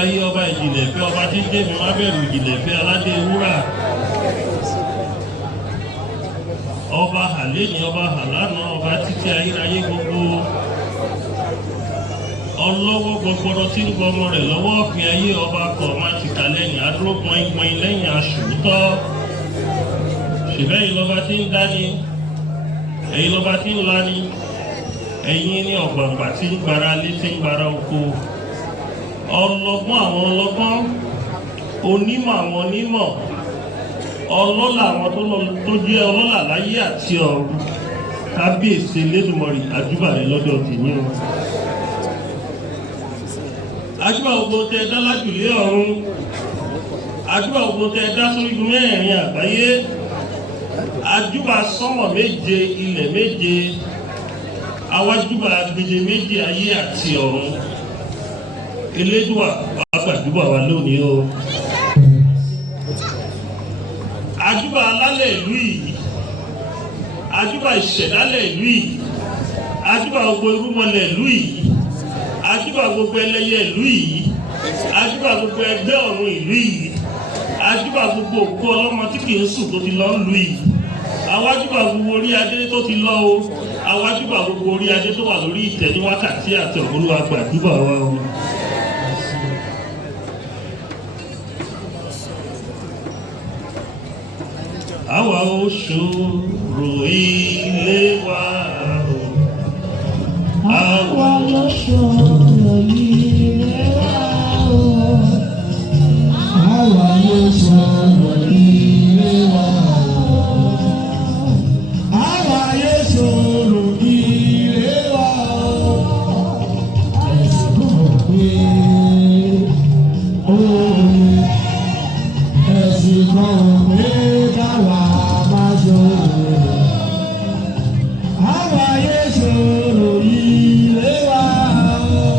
ayé ọba ìjìnlẹ̀ fẹ́ ọba tí jẹ́ mi má bẹ̀rù ìjìnlẹ̀ fẹ́ aládé wúrà ọba hàlẹ́ ní ọba hàlánà ọba títí ayérayé gbogbo ọlọ́wọ́ gbọgbọrọ tí ń gbọmọ rẹ̀ lọ́wọ́ òfin ayé ọba kọ̀ máa ti kà lẹ́yìn adúró gbọ̀ngbọ̀n lẹ́yìn aṣòótọ́ ṣèbẹ́yìn lọ́ba tí ń dání ẹ̀yin lọ́ba tí ń lani ẹ̀yin ní ọ̀gbàgbà tí ń gbára lé tí ń gbára oko ọlọ́gbọ́n àwọn ọlọ́gbọ́n onímọ̀ àwọn onímọ̀ ọlọ́lá àwọn tó jẹ́ ọlọ́lá láyé àti ọ̀run kábíyèsí Elédùmarè àjúbà rẹ̀ lọ́dọ̀ tèmi o àjúbà gbogbo tẹ dá lájùlé ọ̀run àjúbà gbogbo tẹ dá sórí mẹ́rin àgbáyé àjúbà sánmọ̀ méje ilẹ̀ méje àwájúbà gbèdé méje ayé àti ọ̀run Elédùà wá gbàdúbà wa lónìí o àjúbà alálẹ̀ ìlú yìí àjúbà ìṣẹ̀dálẹ̀ ìlú yìí àjúbà gbogbo irúmọlẹ̀ ìlú yìí àjúbà gbogbo ẹlẹ́yẹ ìlú yìí àjúbà gbogbo ẹgbẹ́ ọ̀run ìlú yìí àjúbà gbogbo òkú ọlọ́mọ tí kìí sùn tó ti lọ ìlú yìí àwájúbà gbogbo orí adé tó ti lọ o àwájúbà gbogbo orí adé tó wà lórí ìtẹ́ ní wákàtí àti Olúwa gbàdúbà wa o. Àwa ó ṣòro ilé wa o. Àwa ó ṣòro ilé wa o. Àwa ó ṣòro ilé wa o. Àwa ó ṣòro ilé wa o. Ẹ̀sìn kan pé káwa máa ṣòro. Àwa yóò ṣòro ilé wa o.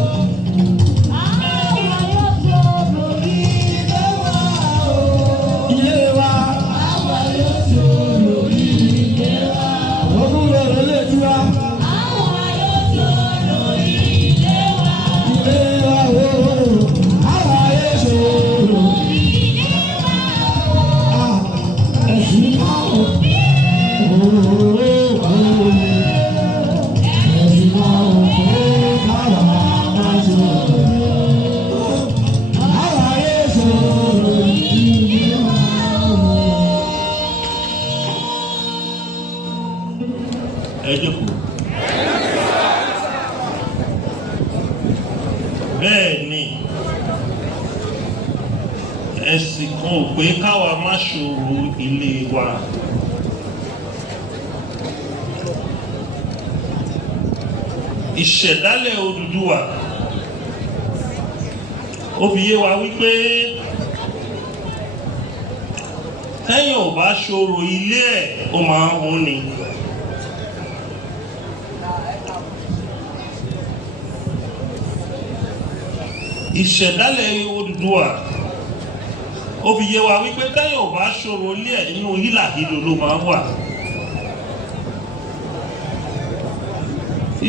bẹ́ẹ̀ ni ẹ̀sìn kan ò pé káwa má ṣòro ilé wa. Ìṣẹ̀dálẹ̀ Odùduwà ó fi yé wa wípé tẹ́yìn ò bá ṣòro ilé ẹ̀ ó máa ń hún ni. Ìṣẹ̀dálẹ̀ Odùduwà ó fi yé wa wípé tẹ́yìn ò bá ṣòro ilé ẹ̀ nínú hílàhílo ló máa ń wà.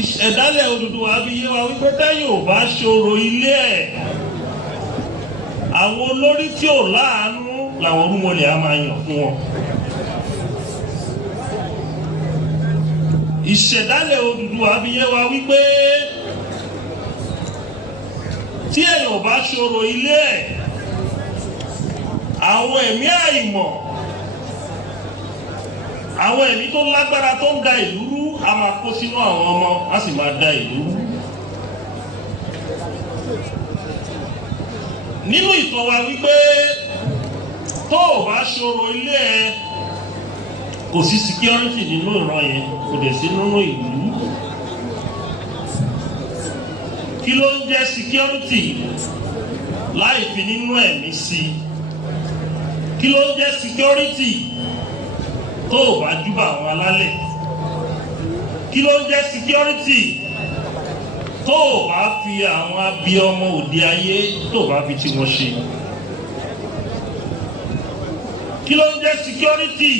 Ìṣẹ̀dálẹ̀ Odùduwà fi yé wa wípé tẹ́yìn ò bá ṣòro ilé ẹ̀ àwọn olórí tí ò láàánú làwọn orúmọlẹ̀ á máa yàn fún wọn. Ìṣẹ̀dálẹ̀ Odùduwà fi yé wa wípé tí èèyàn ò bá ṣòro ilé ẹ̀ àwọn ẹ̀mí àìmọ̀ àwọn ẹ̀mí tó lágbára tó ń da ìlú rú a máa kó sínú àwọn ọmọ a sì máa da ìlú rú. Nínú ìtàn wa wípé tó o bá ṣòro ilé ẹ kò sí security nínú ìran yẹn kò dẹ̀ sí nínú ìlú. Kí ló ń jẹ́ security láì fi nínú ẹ̀mí sí? Kí ló ń jẹ́ security tó o bá júbà àwọn alálẹ̀? Kí ló ń jẹ́ security tó o bá fi àwọn abiyamọ òde ayé tó o bá fi tí wọ́n ṣe? Kí ló ń jẹ́ security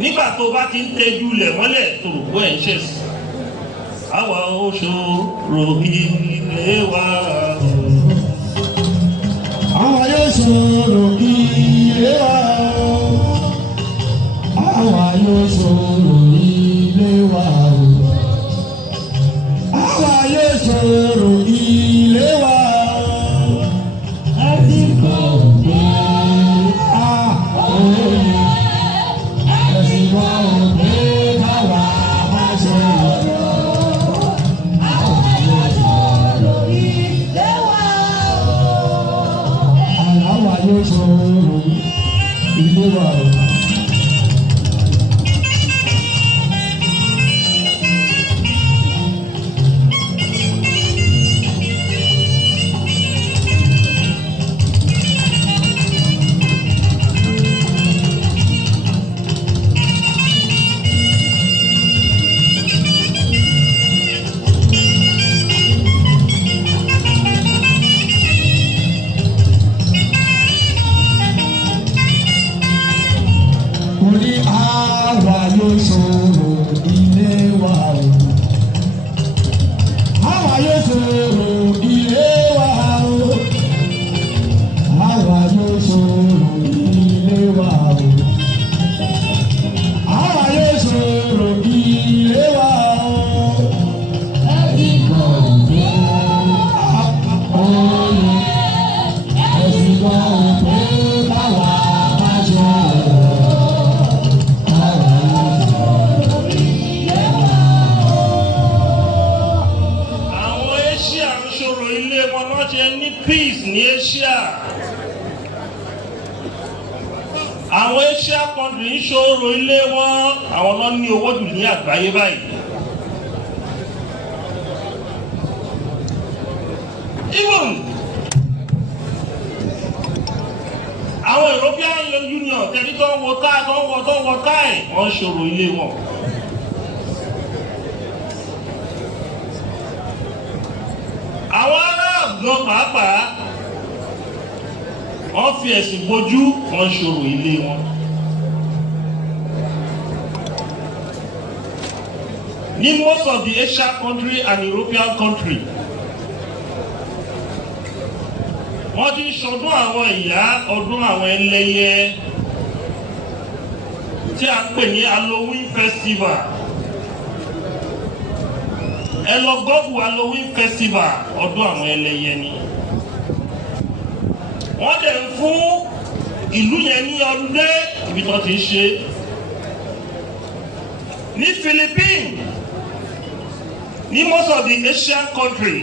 nígbà tó o bá ti ń tẹ́jú lẹ̀ mọ́lẹ̀ tó rò pé ẹ̀ ń ṣẹ̀sìn? Àwa ó ṣòro ilé wa. Àwa yóò ṣòro ilé wa. Àwa yóò ṣòro ilé wa. Àwa yóò ṣòro ilé wa. Ẹtí kò gbé òye. Ẹtí kò gbé káwa má ṣe lọ. Yóò ṣòro ilé wa. Àwa yóò ṣòro ilé wa. Àwa yóò ṣòro ilé wa. Àwa yóò ṣòro ilé wa. Àwa yóò ṣòro ilé wa. Ẹ̀sìn kan gbé òye. Ẹ̀sìn kan gbé káwa má ṣe lọ. Peace ní Asia. Àwọn Asia country ń ṣòro ilé wọn àwọn náà ní owó jù ní àgbáyé báyìí. Even àwọn European Union tẹ̀lé tó ń wọ káì wọ́n ṣòro ilé wọn. Àwọn lọ pàápàá wọ́n fi ẹ̀sìn bojú wọ́n ṣòro ilé wọn. Ní most of the Asian country and European country wọ́n ti ń ṣọdún àwọn ìyá ọdún àwọn ẹlẹ́yẹ tí a pè ní Halloween festival. Ẹ lọ gọ́ọ̀bù Halloween festival ọdún àwọn ẹlẹ́yẹ ni. Wọ́n dẹ̀ ń fún ìlú yẹn ní ọdúndé ibi tó ti ń ṣe. Ní Philippines ní most of the Asian country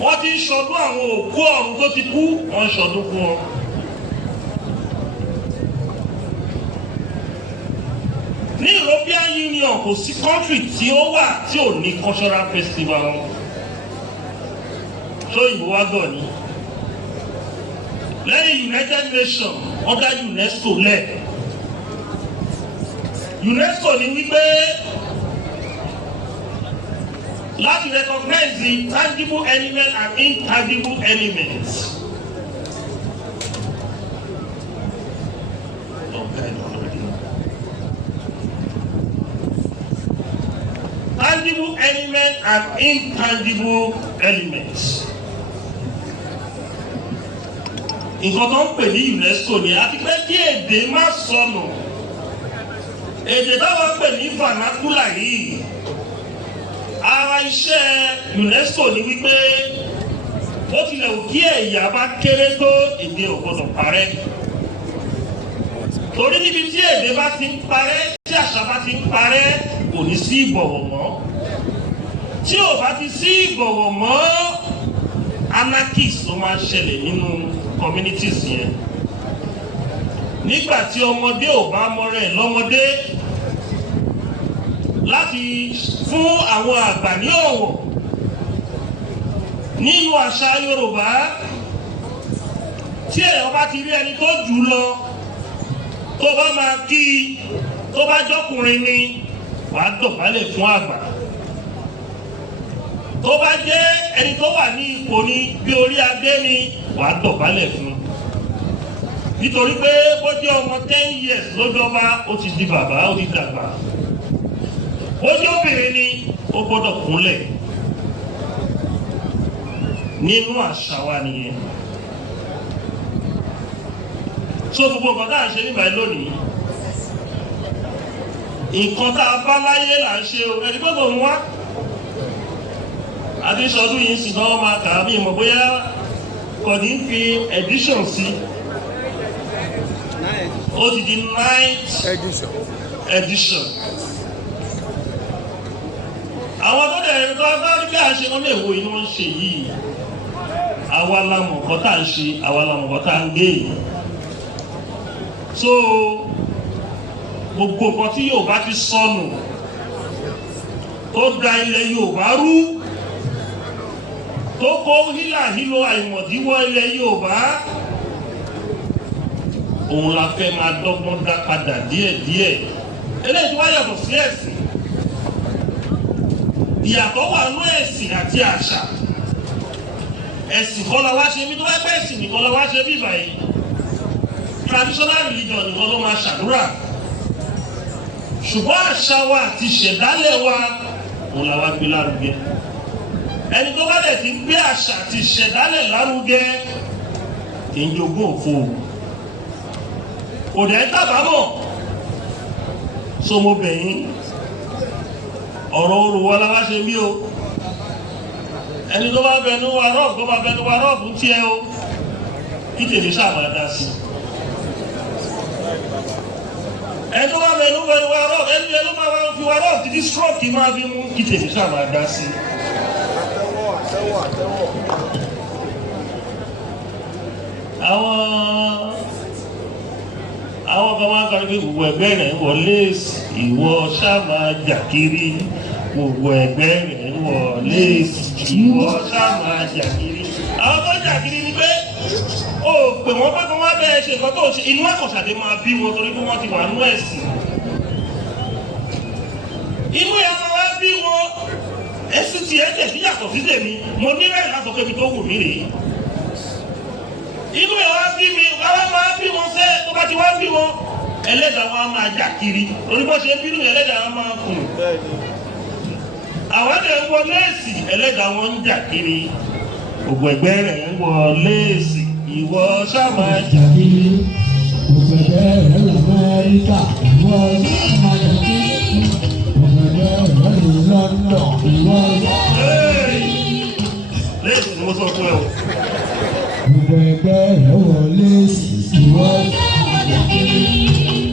wọ́n ti ń ṣọdún àwọn òkú ọ̀run tó ti kú, wọ́n ń ṣọdún fún wọn. Ní European Union kò sí country tí ó wà tí ò ní cultural festival wọn. Ṣé òyìnbó wá gọ̀ ni? Lẹ́yìn United Nations wọ́n dá UNESCO lẹ̀. UNESCO ní wípé láti recognize the tangible element and intangible elements. Tangible element and intangible elements. Nǹkan tó ń pè ní UNESCO ni àti pé kí èdè má sọnù. Èdè táwọn pè ní vernacular yìí. Ara iṣẹ́ UNESCO ni wípé ó tilẹ̀ wù kí ẹ̀yà bá kéré tó èdè ò gbọdọ̀ parẹ́. Torí níbi tí èdè bá ti ń parẹ́, tí àṣà bá ti ń parẹ́, kò ní sí ìbọ̀wọ̀ mọ́. Tí ò bá ti sí ìbọ̀wọ̀ mọ́, anarchist ló máa ń ṣẹlẹ̀ nínú communities yẹn. Nígbà tí ọmọdé ò bá mọ̀rẹ́ lọ́mọdé láti fún àwọn àgbà ní ọ̀wọ̀ nínú àṣà Yorùbá, tí èèyàn bá ti rí ẹni tó jù lọ tó bá máa kí tó bá jọkùnrin ni wàá dọ̀bálẹ̀ fún àgbà. Tó bá jẹ́ ẹni tó wà ní ipò ní bí orí adé ni wàá dọ̀bálẹ̀ fún. Nítorí pé bó jẹ́ ọmọ 10 years lójọba ó ti di bàbá, ó ti dàgbà. Bó jẹ́ obìnrin ni ó gbọ́dọ̀ kúnlẹ̀. Nínú àṣà wa nìyẹn. So gbogbo nǹkan tá à ń ṣe nígbà lónìí, nǹkan tá a bá láyé là ń ṣe o. Ẹni gbọ́dọ̀ ń wá. Àti sọdún yìí sì náà máa kà á bí ìmọ̀ bóyá kò ní fi edition sí. Ó ti di 9th edition. Àwọn tó dẹ̀ tó bá rí bí a ṣe wọ́n lè wo inú wọn ṣe yìí. Àwa la mọ̀ nǹkan tá à ń ṣe, àwa la mọ̀ nǹkan tá à ń gbé. So gbogbo nǹkan tí Yorùbá ti sọnù tó da ilẹ̀ Yorùbá rú, tó kó hílàhílo àìmọ̀díwọ́ ilẹ̀ Yorùbá, òun la fẹ́ máa dọ́gbọ́n dá padà díẹ̀díẹ̀. Eléyìí tí wá yàtọ̀ sí ẹ̀sìn. Ìyàtọ̀ wà nínú ẹ̀sìn àti àṣà. Ẹ̀sìn kọ́ la wá ṣe bí tó bá pẹ́ ẹ̀sìn nìkan la wá ṣe bí báyìí. Traditional religion nìkan ló máa ṣàdúrà. Ṣùgbọ́n àṣà wa àti ìṣẹ̀dálẹ̀ wa òun la wá gbé lárugẹ. Ẹni tó bá dẹ̀ ti gbé àṣà àti ìṣẹ̀dálẹ̀ lárugẹ kì í jogún òfo. Kò dẹ̀ kábàámọ̀. So mo bẹ̀ yín, ọ̀rọ̀ orùwọ́ la wá ṣe mí o. Ẹni tó bá bẹnu wa rọ́ọ̀bù tó bá bẹnu wa rọ́ọ̀bù tí ẹ o, kí tèmi sáà máa dá sí. Ẹni tó bá bẹnu wa rọ́ọ̀bù, ẹni ló máa fi wa rọ́ọ̀bù títí stroke máa fi mú, kí tèmi sáà máa dá sí. Àwọn kan máa ń kọrin pé gbogbo ẹgbẹ́ rẹ̀ ń wọ léèsì, ìwọ ṣáà máa jà kiri. Gbogbo ẹgbẹ́ rẹ̀ ń wọ léèsì, ìwọ ṣáà máa jà kiri. Àwọn tó jà kiri ni pé ó pè wọ́n pé kí wọ́n bẹ́ẹ̀ ṣe nǹkan tó ṣe, inú àkọ̀ṣàdé máa bí wọn torí pé wọ́n ti wà nú ẹ̀sìn. Inú ẹ̀ máa wá bí wọn, ẹ̀sìn ti ẹ̀ tẹ̀ sí yàtọ̀ sí tèmi, mo nílẹ̀ láti ọkọ̀ ibi tó wù mí rèé. Inú ẹ̀ wá bí mi, àwọn máa bí wọn sẹ́ tó bá ti wá bí wọn, ẹlẹ́dàá wọn máa jà kiri, torí bó ṣe bínú ẹlẹ́dàá wọn máa kùn. Àwọn ẹ̀ ń wọ léèsì, ẹlẹ́dàá wọn ń jà kiri. Gbogbo ẹgbẹ́ rẹ̀ ń wọ léèsì, ìwọ ṣáà máa jà kiri. Gbogbo ẹgbẹ́ rẹ̀ l'Amẹ́ríkà, ìwọ ṣáà máa jà kiri. Gbogbo ẹgbẹ́ rẹ̀ ní London, ìwọ léèsì ni mo sọ fún ẹ o. Gbogbo ẹgbẹ́ rẹ̀ wọ léèsì, ìwọ ṣáà máa jà kiri.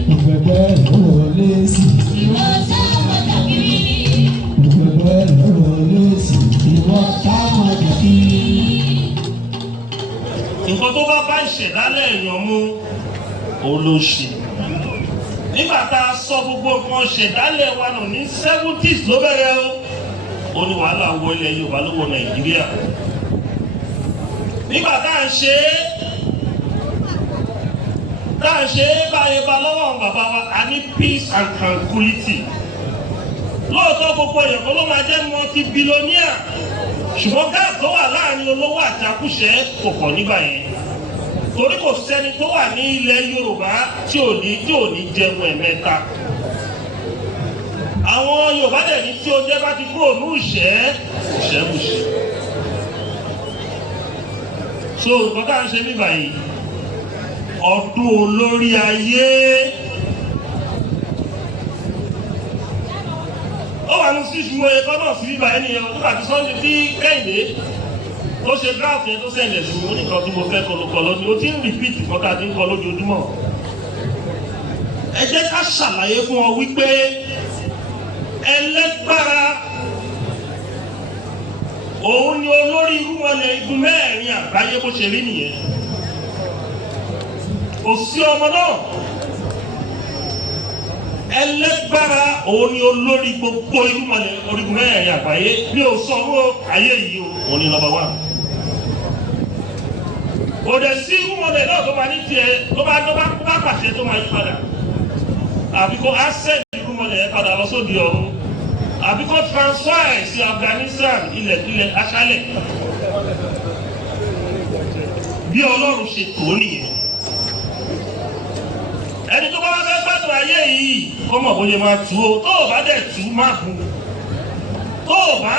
Gbogbo ẹgbẹ́ rẹ̀ wọ léèsì, ìwọ ṣáà máa jà kiri. Gbogbo ẹgbẹ́ rẹ̀ wọ léèsì, ìwọ ṣáà máa jà kiri. nǹkan tó bá ìṣẹ̀dálẹ̀ èèyàn mú olóṣì. Nígbà tá a sọ gbogbo nǹkan ṣẹ̀dálẹ̀ wa nù ní 70s ló bẹ̀rẹ̀ o. Ó ní wàhálà wọ ilẹ̀ Yorùbá ló wọ Nàìjíríà. Nígbà tá à ń ṣe báyìí bá lọ́wọ́ bàbá wa, a ní peace and tranquility. Lóòótọ́ gbogbo èèyàn kó ló máa jẹ́ multi-billionaire, ṣùgbọ́n gáàsì tó wà láàrin olówó àti akúṣẹ̀ kò pọ̀ nígbà yẹn. Torí kò sẹ́ni tó wà ní ilẹ̀ Yorùbá tí ò ní jẹun ẹ̀mẹ́ta. Àwọn Yorùbá dẹ̀ ní tí oúnjẹ bá ti kúrò ní ìṣẹ́bùṣẹ́. So nǹkan tá à ń ṣe nígbà yìí, ọdún olórí ayé. Ó wà ní sísun ẹ̀kọ́ náà sí bíbá ẹni ẹ̀ nígbà tí Sunday tí Kẹ́hìndé tó ṣe draft yẹn tó sẹ̀lẹ̀ sí mo nìkan tí mo fẹ́ kọlọkọlọ ni ó ti ń repeat nǹkan tá a ti ń kọ lójoojúmọ́. Ẹ jẹ́ ká ṣàlàyé fún ọ wípé ẹlẹ́gbára òun ni olórí irúmọlẹ̀ igun mẹ́rin àgbáyé bó ṣe rí nìyẹn. Kò sí ọmọ náà. Ẹlẹ́gbára òun ni olórí gbogbo irúmọlẹ̀ orígun mẹ́rin àgbáyé. Bí o sọ owó ayé yìí o, òun ni number 1. Kò dẹ̀ sí irúmọlẹ̀ náà tó máa ní tiẹ̀ tó bá pàṣẹ tó máa yí padà. Àbí kó access irúmọlẹ̀ yẹn padà lọ sóde ọ̀run. Àbí kó transfer sí Afghanistan ilẹ̀ aṣálẹ̀. Bí Ọlọ́run ṣe tó nìyẹn. Ẹni tó bá wá fẹ́ gbádùn ayé yìí kó mọ̀ bóyá máa tù ó. Tó o bá dẹ̀ tù máa bù. Tó o bá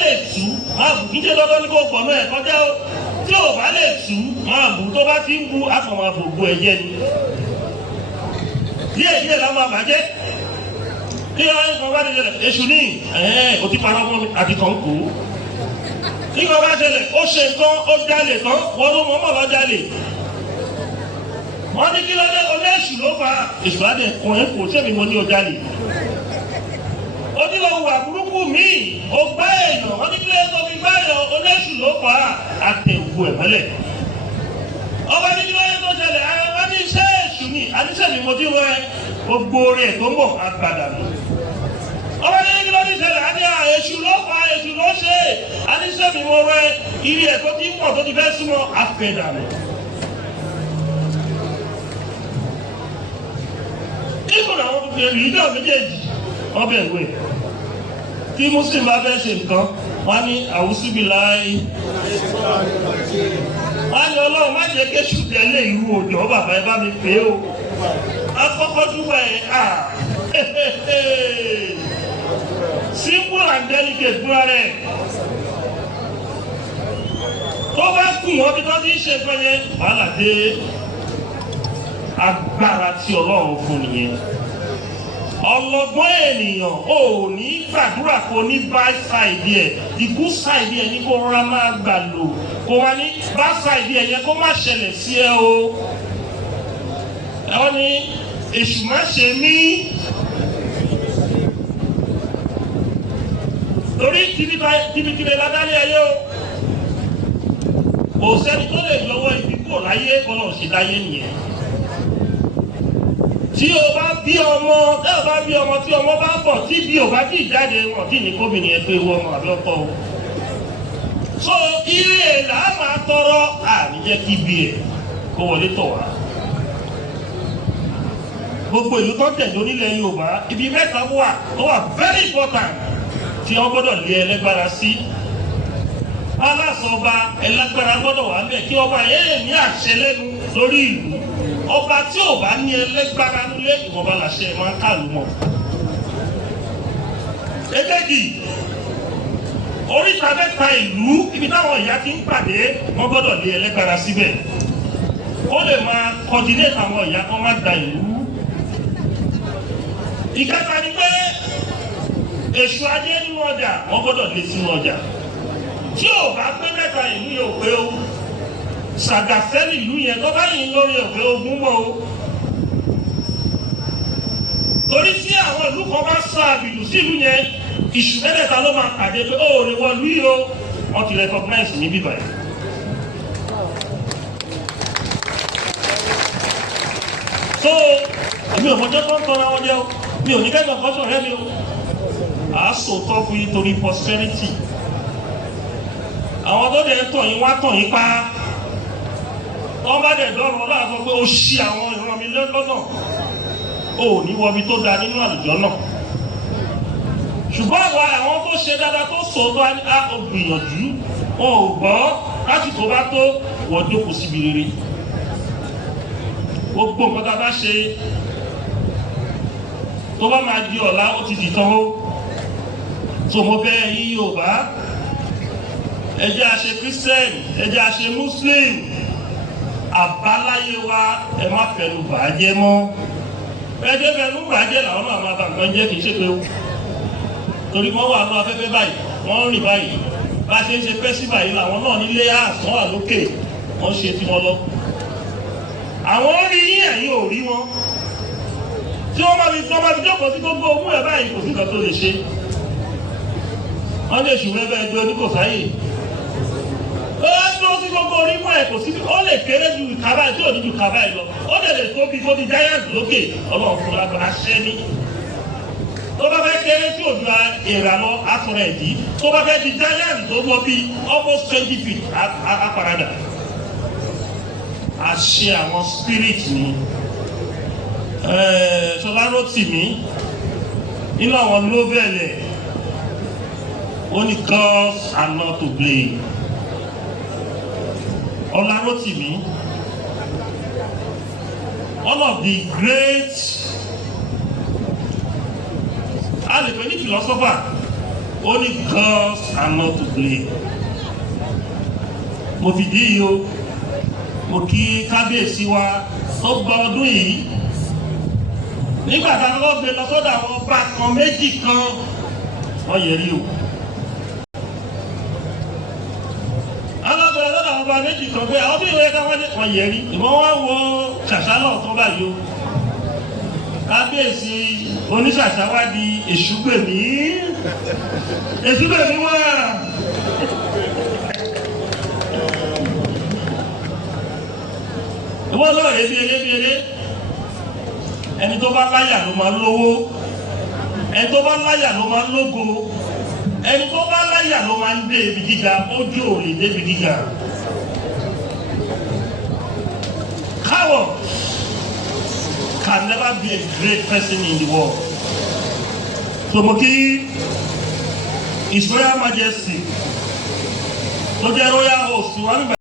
lè tù máa bù. Níjẹ́ lọ́dọ́ ní kó gbọ̀nà ẹ̀ kọjá o. Tí o bá lè tù máa bù. Tó bá ti ń bu àpò máa bò gbó ẹ̀jẹ̀ ni. Díẹ̀ la máa bàjẹ́. Ní ọ̀rẹ́ kan bá délẹ̀ èṣù ní o ti parọ́ mọ́ mi àti kan kú. Ní kan bá délẹ̀ ó ṣe nǹkan ó jalè tán wọ́n ló mọ́ lọ jalè. Wọ́n ní kí lọ́dẹ olóṣù ló fa èṣù adé kan ẹ̀ kò sẹ́mi mo ní o jalè. Ó ní lọ wà burúkú míì ó gbá èèyàn wọ́n ní kí lọ́dẹ tó fi gbá èèyàn olóṣù ló fa àtẹ̀wò ẹ̀ mọ́lẹ̀. Ọba ní kí lọ́dẹ tó ṣẹlẹ̀ wọ́n ní iṣẹ́ èṣù ni àníṣẹ́ mi mo ti rọ ẹ gbogbo rẹ̀ tó ń bọ̀ àgbàdà mi. Ọba ní kí lọ́dẹ ṣẹlẹ̀ àní èṣù ló fa èṣù ló ṣe àníṣẹ́ mi mo rọ ẹ irí ẹ̀ tó ti ń pọ̀ tó ti fẹ́ súnmọ́ àfẹ̀dà mi. Ìgbọ̀nà àwọn ìrìnà méjèèjì ọbẹ̀ ìwé tí Muslim bá fẹ́ ṣe nǹkan wọ́n ní àwùsùbìláì wọ́n ní Ọlọ́run má jẹ́ kéṣù tẹ̀lé ìlú òjò bàbá ẹ bá mi pè é o akọ́kọ́ dúpọ̀ ẹ̀ simple and delicate fúnra rẹ̀ tó bá kùn wọ́n bí tó ti ń ṣe fẹ́ yẹn wàhálà dé. Agbára tí Ọlọ́run fún nìyẹn. Ọlọ́gbọ́n ènìyàn ò ní gbàdúrà kó ní bad side ẹ̀, the good side ẹ̀ ní kó rọra máa gbà lò, kó wá ní bad side ẹ̀ yẹn kó má ṣẹlẹ̀ sí ẹ o. Ẹ wọ́n ní èṣù má ṣe mí. Torí tìbìtìbì ládàlẹ́ ayé o. Kò sẹ́ni tó lè lọ́wọ́ ibi kúrò láyé Ọlọ́run ṣe dáyé nìyẹn. Tí o bá bí ọmọ tí ọmọ bá bọ̀ tí bí o bá tí jáde wọn tí ní kóbìnrin ẹgbẹ́ ewu ọmọ àbí ọkọ o. So ire là á máa tọrọ àníjẹ́ kí bí ẹ̀ kó wọlé tọ̀ wá. Gbogbo ìlú tó tẹ̀lé onílẹ̀ Yorùbá ibi mẹ́ta wà tó wà very important tí wọ́n gbọ́dọ̀ lé ẹlẹ́gbára sí. Aláṣọba ẹlẹ́gbára gbọ́dọ̀ wà bẹ́ẹ̀ kí ọba yẹn lè ní àṣẹ lẹ́nu lórí ìlú. Ọba tí ò bá ní ẹlẹ́gbára nílé ìwọ̀nba làṣẹ máa ń kàlù mọ́. Èkejì, oríta mẹ́ta ìlú ibi táwọn ìyá ti ń pàdé wọ́n gbọ́dọ̀ lé ẹlẹ́gbára síbẹ̀. Ó lè máa coordinate àwọn ìyá kan má da ìlú. Ìkẹta ni pé èṣù ajé nínú ọjà wọ́n gbọ́dọ̀ lé sínú ọjà. Tí ò bá pé mẹ́ta ìlú yóò pé o. Ṣàgàsẹ́lì ìlú yẹn tó bá yìí lórí òfin ogun mọ́ o. Torí tí àwọn ìlú kan bá sọ àbìlù sí ìlú yẹn, ìṣù mẹ́tẹ̀ẹ̀ta ló máa pàdé pé ó lè wọlú yìí o, wọ́n ti recognize ní bíbá yìí. tó èmi ò mọjọ́ tó ń tọ́ra wọn jẹ́ o mi ò ní kẹ́kọ̀ọ́ kọ́ sọ̀rọ̀ mi o à á sòótọ́ fún yín torí prosperity àwọn tó dẹ̀ tọ̀ yín wá tọ̀ yín pa wọ́n bá dẹ̀ dọ́rùn ọlọ́run sọ pé ó ṣí àwọn ìran mi lọ́nà ó ní wọbi tó da nínú àlùjọ náà ṣùgbọ́n àwọn tó ṣe dáadáa tó sòótọ́ á ò gbìyànjú wọn ò gbọ́ láti tó bá tó wọ́n jókòó síbi rere gbogbo nǹkan tá a bá ṣe tó bá máa di ọ̀la ó ti dìtàn ó tó mo bẹ̀ yín Yorùbá ẹ jẹ́ a ṣe Christian ẹ jẹ́ a ṣe Muslim àbáláyé wa ẹ má fẹnu bàjẹ́ mọ́ ẹ jẹ́ fẹnu bàjẹ́ làwọn náà máa bá nǹkan jẹ́ kì í ṣe pé ó torí wọ́n wà ní afẹ́fẹ́ báyìí wọ́n ń rìn báyìí bá a ṣe ń ṣe fẹ́síbà yìí làwọn náà nílé àsán wà lókè wọ́n ṣe tí wọ́n lọ. àwọn rí yín ẹ̀yìn ò rí wọn tí wọ́n máa fi jókòó sí gbogbo ogún ẹ̀ báyìí kò sí nǹkan tó lè ṣe. wọ́n lè ṣùgbọ́n ẹgbẹ́ ẹgbẹ́ oníkòsáyè. ó dúró sí gbogbo orí mọ́ ẹ̀ kò sí ó lè kéré ju kaba ẹ̀ tí ò ní ju kaba ẹ̀ lọ ó lè tóbi kó di giant lókè ọlọ́run fún lágbára ṣẹ́ ní tó bá fẹ́ kéré tí ò gba èrà lọ àtúrẹ̀ ẹ̀dí tó bá fẹ́ di giant tó gbọ́ bí almost 20 feet àparadà àṣẹ àwọn spirit ni Ṣọlá Rótìmí nínú àwọn lóbẹ̀lẹ̀ ó ní gods are not to blame Ọlá Rótìmí one of the great a lè pè ní philosopher only gods are not to blame. mo fìdí yìí o mo kí kábíyèsí wa tó gba ọdún yìí nígbà tá a lọ gbé lọ sọ́dọ̀ àwọn ọba kan méjì kan wọ́n yẹ rí o. alábẹ̀rẹ̀ lọ́dọ̀ àwọn ọba méjì kan pé àwọn bí ìwé ká wọ́n yẹ rí ìwọ́n wá wọ ṣàṣà náà tó báyìí o. kábíyèsí oníṣàṣà wá di èṣùgbèmí wá. ìwọ́n lọ́rọ̀ ebi ẹni tó bá láyà ló máa lówó ẹni tó bá láyà ló máa lógo ẹni tó bá láyà ló máa ń dé ibi gíga ojú ò lè débi gíga. Coward can never be a great person in the world. So mo kí His Royal Majesty tó jẹ́ royal host wa nígbà.